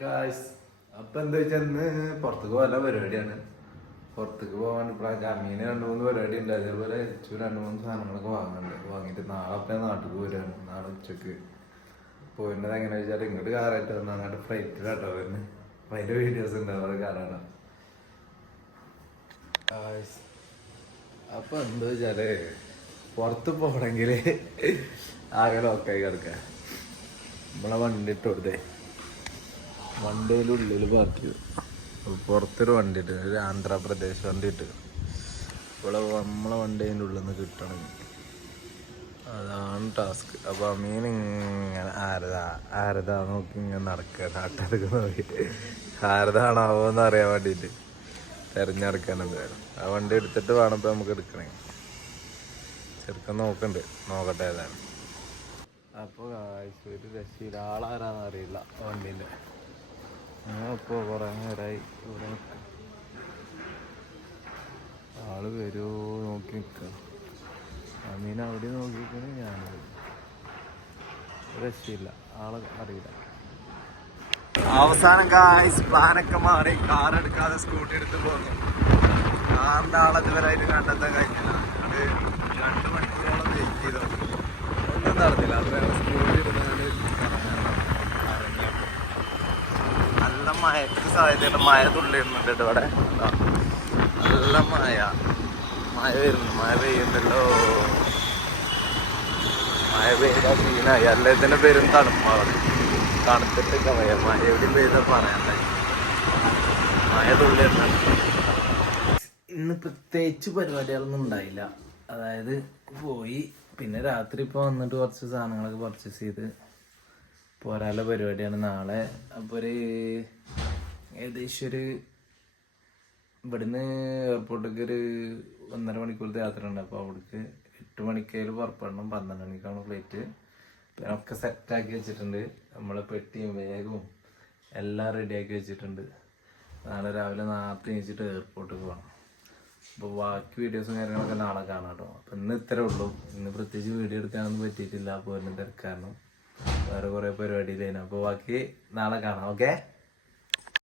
Guys അപ്പൊ എന്താ വെച്ചാൽ ഇന്ന് പുറത്തേക്ക് പോകാനുള്ള പരിപാടിയാണ്. പുറത്തേക്ക് പോകാൻ ഇപ്പം അമ്മീന് 2-3 പരിപാടി ഉണ്ട്. അതേപോലെ 2-3 സാധനങ്ങളൊക്കെ വാങ്ങുന്നുണ്ട്. വാങ്ങിയിട്ട് നാളെ അപ്പം നാട്ടിൽ പോരുകയാണ്. നാളെ ഉച്ചക്ക് പോരുന്നത് എങ്ങനെ വെച്ചാൽ ഇങ്ങോട്ട് കാറായിട്ട് വന്നാൽ അങ്ങോട്ട് ഫ്ലൈറ്റിലാട്ടോ വരുന്നത്. അപ്പം അതിൻ്റെ വീഡിയോസ് ഉണ്ടാവും, അത് കാണാനാണ്. അപ്പൊ എന്താ വെച്ചാല് പുറത്ത് പോകണമെങ്കിൽ ആകെ ലോക്കായി കിടക്കുക. നമ്മളെ വണ്ടി ഇട്ട് കൊടുത്തേ, വണ്ടിയുടെ ഉള്ളിൽ പാർക്ക് ചെയ്തു. പുറത്തൊരു വണ്ടി ഇട്ട്, ഒരു ആന്ധ്രാപ്രദേശ് വണ്ടി ഇട്ട്. ഇവിടെ നമ്മളെ വണ്ടി അതിൻ്റെ ഉള്ളിൽ നിന്ന് കിട്ടണമെങ്കിൽ അതാണ് ടാസ്ക്. അപ്പോൾ അമീൻ ഇങ്ങനെ ആരതാ നോക്കി ഇങ്ങനെ നടക്കുക, നാട്ടിലേക്ക് നോക്കി ആരതാണാവോ എന്ന് അറിയാൻ വേണ്ടിയിട്ട് തിരഞ്ഞെടുക്കാൻ. എന്തായാലും ആ വണ്ടി എടുത്തിട്ട് വേണം ഇപ്പം നമുക്ക് എടുക്കണേ. ചെറുക്കൻ നോക്കട്ടെ ഏതാണ്. അപ്പോൾ ഒരു രക്ഷയില്ല, ആളാരാന്ന് അറിയില്ല വണ്ടീൻ്റെ. ഞങ്ങളിപ്പോൾ കുറേ നേരമായി ഇവിടെ നിൽക്കുക. ആള് വരുമോ നോക്കി നിൽക്കുക. അമീൻ അവിടെ നോക്കിയിരിക്കണേ, ഞാൻ രക്ഷയില്ല, ആളെ അറിയില്ല. അവസാനം പ്ലാനൊക്കെ മാറി, കാർ എടുക്കാതെ സ്കൂട്ടി എടുത്ത് പോന്നു. കാറിൻ്റെ ആളെ ഇതുവരായിട്ട് കണ്ടെത്താൻ കഴിഞ്ഞില്ല. അത് 2 മണിക്കൂറോളം വെയിറ്റ് ചെയ്തു, ഒന്നും നടന്നില്ല. അത് സ്കൂട്ടി എടുക്കാണ്ട് നല്ല മഴക്ക് സാധ്യതയുണ്ട്. മഴ തുള്ളിടുന്നുണ്ട് ഇവിടെ, നല്ല മഴ വരുന്നു. മഴ പെയ്യുന്നല്ലോ, മഴ പെയ്താൽ സീനായി. എല്ലാത്തിൻ്റെ പേരും തണുപ്പാണ്. തണുത്തിട്ടൊക്കെ മഴ എവിടെയും പെയ്താൽ പറയാൻ മഴ തുള്ളിടുന്നുണ്ട്. ഇന്ന് പ്രത്യേകിച്ച് പരിപാടികളൊന്നും ഉണ്ടായില്ല. അതായത് പോയി, പിന്നെ രാത്രി ഇപ്പോൾ വന്നിട്ട് കുറച്ച് സാധനങ്ങളൊക്കെ പർച്ചേസ് ചെയ്ത് പോരാനുള്ള പരിപാടിയാണ് നാളെ. അപ്പോൾ ഏകദേശം ഇവിടുന്ന് എയർപോർട്ടിലേക്ക് 1.5 മണിക്കൂറത്തെ യാത്ര ഉണ്ട്. അപ്പോൾ അവിടേക്ക് 8 മണിക്കേൽ പുറപ്പെടണം, 12 മണിക്കാണ് ഫ്ലൈറ്റ്. പിന്നെ ഒക്കെ സെറ്റാക്കി വെച്ചിട്ടുണ്ട്. നമ്മളെ പെട്ടിയും ബാഗും എല്ലാം റെഡിയാക്കി വെച്ചിട്ടുണ്ട്. നാളെ രാവിലെ നേരത്തെ എണീച്ചിട്ട് എയർപോർട്ടിൽ പോകണം. അപ്പോൾ ബാക്കി വീഡിയോസും കാര്യങ്ങളൊക്കെ നാളെ കാണാം കേട്ടോ. അപ്പോൾ ഇന്ന് ഇത്രേ ഉള്ളൂ. ഇന്ന് പ്രത്യേകിച്ച് വീഡിയോ എടുക്കാനൊന്നും പറ്റിയിട്ടില്ല, അപ്പോൾ എന്നെ തിരക്കാരണം വേറെ കുറേ പരിപാടിയിലായിരുന്നു. അപ്പോൾ ബാക്കി നാളെ കാണാം. ഓക്കെ.